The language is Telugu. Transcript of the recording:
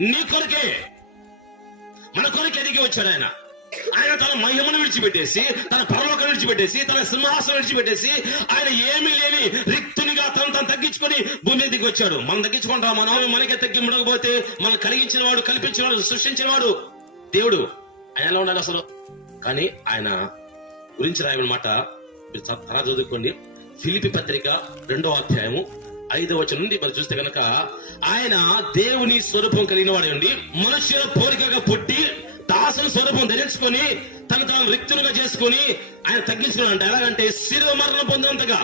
నీ కొరకే, మన కొరకే దిగి వచ్చాడు ఆయన. ఆయన తన మహిమను విడిచిపెట్టేసి, తన పరలోకం విడిచిపెట్టేసి, తన సింహాసనం విడిచిపెట్టేసి, ఆయన ఏమీ లేని రిక్తునిగా తను తగ్గించుకొని భూమి మీద దిగి వచ్చాడు. మనం తగ్గించుకుంటాం, మనకే తగ్గి ముడకపోతే మనం కలిగించిన వాడు, కల్పించిన వాడు, సృష్టించిన వాడు దేవుడు. ఆయన ఎలా ఉండాలి అసలు? కానీ ఆయన గురించి రాయబడిన మాట మీరు తరా చదువుకోండి. ఫిలిప్పీ పత్రిక 2వ అధ్యాయము 5వ వచనం నుండి మరి చూస్తే కనుక, ఆయన దేవుని స్వరూపం కలిగిన వాడు ఉండి మనుష్యుల పోలికగా పుట్టి దాసుని స్వరూపం ధరించుకొని తను రిక్తులుగా చేసుకుని ఆయన తగ్గించుకున్నాడు. ఎలాగంటే శిలువ మరణం పొందినంతగా.